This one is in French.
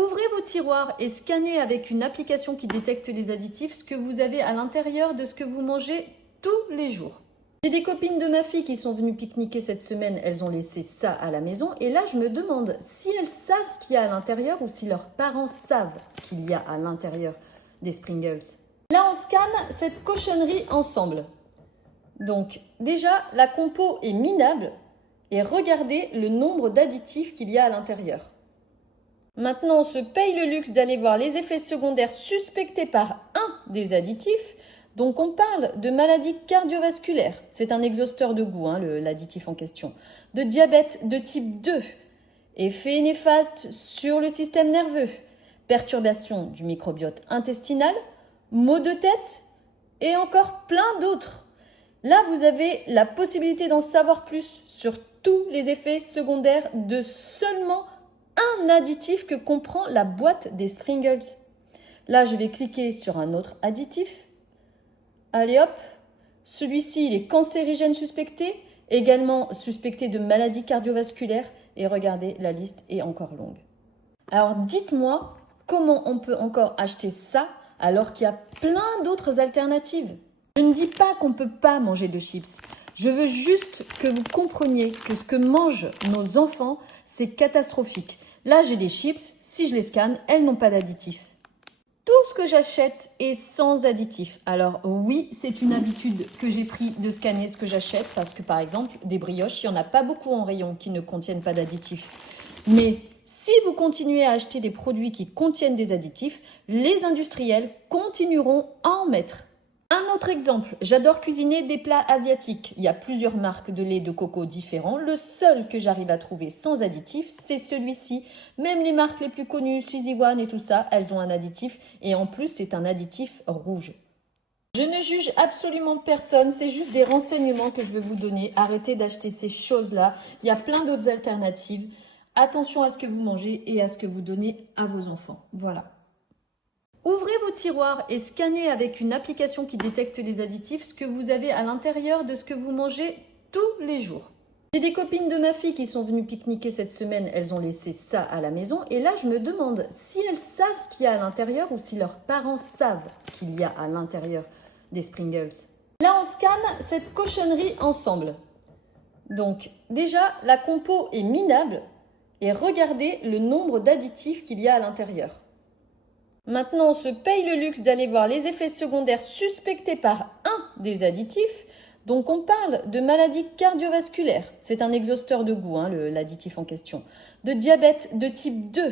Ouvrez vos tiroirs et scannez avec une application qui détecte les additifs ce que vous avez à l'intérieur de ce que vous mangez tous les jours. J'ai des copines de ma fille qui sont venues pique-niquer cette semaine, elles ont laissé ça à la maison et là je me demande si elles savent ce qu'il y a à l'intérieur ou si leurs parents savent ce qu'il y a à l'intérieur des Pringles. Là on scanne cette cochonnerie ensemble. Donc déjà la compo est minable et regardez le nombre d'additifs qu'il y a à l'intérieur. Maintenant, on se paye le luxe d'aller voir les effets secondaires suspectés par un des additifs. Donc, on parle de maladie cardiovasculaire. C'est un exhausteur de goût, l'additif en question. De diabète de type 2. Effet néfaste sur le système nerveux. Perturbation du microbiote intestinal. Maux de tête. Et encore plein d'autres. Là, vous avez la possibilité d'en savoir plus sur tous les effets secondaires de seulement un additif que comprend la boîte des Pringles. Là, je vais cliquer sur un autre additif. Allez hop, celui-ci, il est cancérigène suspecté, également suspecté de maladie cardiovasculaire. Et regardez, la liste est encore longue. Alors, dites-moi comment on peut encore acheter ça alors qu'il y a plein d'autres alternatives. Je ne dis pas qu'on ne peut pas manger de chips. Je veux juste que vous compreniez que ce que mangent nos enfants, c'est catastrophique. Là, j'ai des chips, si je les scanne, elles n'ont pas d'additifs. Tout ce que j'achète est sans additifs. Alors oui, c'est une habitude que j'ai pris de scanner ce que j'achète parce que par exemple, des brioches, il n'y en a pas beaucoup en rayon qui ne contiennent pas d'additifs. Mais si vous continuez à acheter des produits qui contiennent des additifs, les industriels continueront à en mettre. Un autre exemple, j'adore cuisiner des plats asiatiques. Il y a plusieurs marques de lait de coco différents. Le seul que j'arrive à trouver sans additif, c'est celui-ci. Même les marques les plus connues, Suzy One et tout ça, elles ont un additif. Et en plus, c'est un additif rouge. Je ne juge absolument personne, c'est juste des renseignements que je veux vous donner. Arrêtez d'acheter ces choses-là. Il y a plein d'autres alternatives. Attention à ce que vous mangez et à ce que vous donnez à vos enfants. Voilà. Ouvrez vos tiroirs et scannez avec une application qui détecte les additifs ce que vous avez à l'intérieur de ce que vous mangez tous les jours. J'ai des copines de ma fille qui sont venues pique-niquer cette semaine, elles ont laissé ça à la maison et là je me demande si elles savent ce qu'il y a à l'intérieur ou si leurs parents savent ce qu'il y a à l'intérieur des Pringles. Là on scanne cette cochonnerie ensemble. Donc déjà la compo est minable et regardez le nombre d'additifs qu'il y a à l'intérieur. Maintenant, on se paye le luxe d'aller voir les effets secondaires suspectés par un des additifs. Donc, on parle de maladie cardiovasculaire. C'est un exhausteur de goût, l'additif en question. De diabète de type 2.